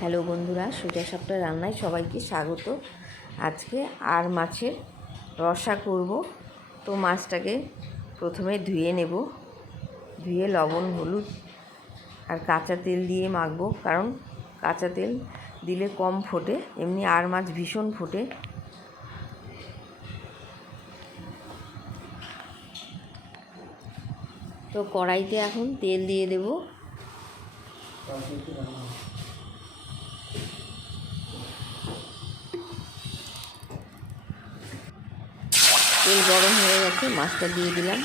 Hello বন্ধুরা, সোজা সাপটা রান্নায় সবাইকে স্বাগত। আজকে আর মাছের রসা করব। তো মাছটাকে প্রথমে ধুয়ে নেব, ধুয়ে লবণ হলুদ আর কাঁচা তেল দিয়ে মাখবো, কারণ কাঁচা তেল দিলে কম ফোটে, এমনি আর মাছ ভীষণ ফোটে। তো কড়াইতে এখন তেল দিয়ে দেব। তেল গরম হয়ে গেছে, মাছটা দিয়ে দিলাম।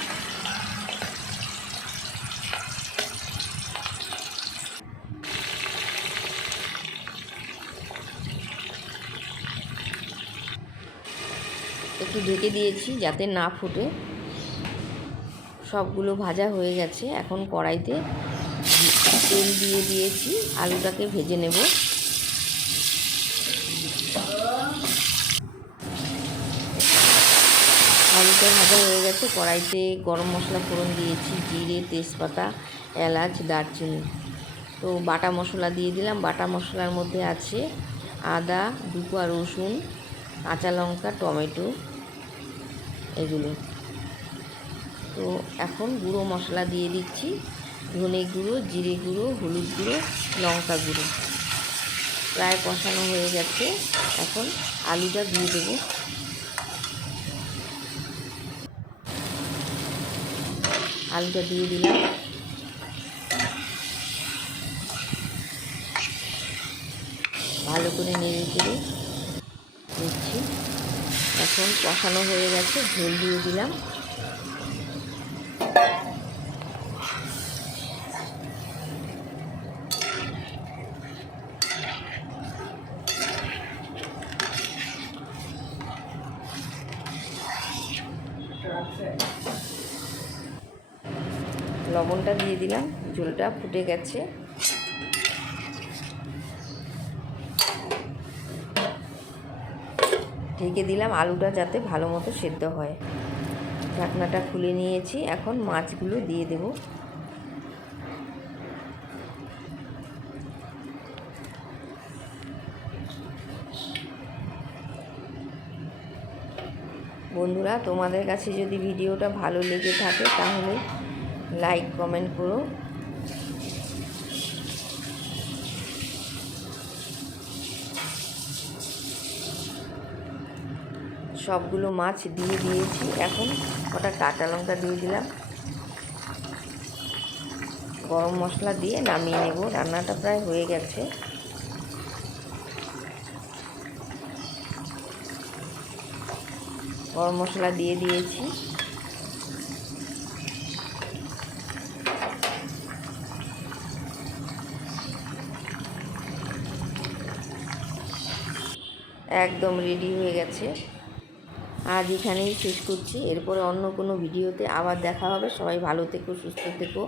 একটু ঢেকে দিয়েছি যাতে না ফুটে। সবগুলো ভাজা হয়ে গেছে, এখন কড়াইতে তেল দিয়ে দিয়েছি, আলুটাকে ভেজে নেব। আলুটা ভাজা হয়ে গেছে, কড়াইতে গরম মশলা ফোড়ন দিয়েছি, জিরে, তেজপাতা, এলাচ, দারচিনি। তো বাটা মশলা দিয়ে দিলাম। বাটা মশলার মধ্যে আছে আদা, 2 কোয়া রসুন, কাঁচা লঙ্কা, টমেটো, এগুলো। তো এখন গুঁড়ো মশলা দিয়ে দিচ্ছি, ধনে গুঁড়ো, জিরে গুঁড়ো, হলুদ গুঁড়ো, লঙ্কা গুঁড়ো। প্রায় কষানো হয়ে গেছে, এখন আলুটা দিয়ে দেবো। আলুটা দিয়ে দিলাম, ভালো করে নেড়ে চেড়ে দিচ্ছি। এখন কষানো হয়ে গেছে, ঝোল দিয়ে দিলাম। লবণটা দিয়ে দিলাম, ঝোলটা ফুটে গেছে। ঢেকে দিলাম আলুটা যাতে ভালো মতো সেদ্ধ হয়। ঢাকনাটা খুলে নিয়েছি, এখন মাছগুলো দিয়ে দেব। বন্ধুরা, তোমাদের কাছে যদি ভিডিওটা ভালো লেগে থাকে তাহলে লাইক কমেন্ট করো। সবগুলো মাছ দিয়ে দিয়েছি, এখন কটা কাঁচা লঙ্কা দিয়ে দিলাম। গরম মশলা দিয়ে নামিয়ে নেব। রান্নাটা প্রায় হয়ে গেছে। গরম মশলা দিয়ে দিয়েছি। একদম রেডি হয়ে গেছে। আজ এখানেই শেষ করছি, এরপরে অন্য কোনো ভিডিওতে আবার দেখা হবে। সবাই ভালো থেকো, সুস্থ থেকো।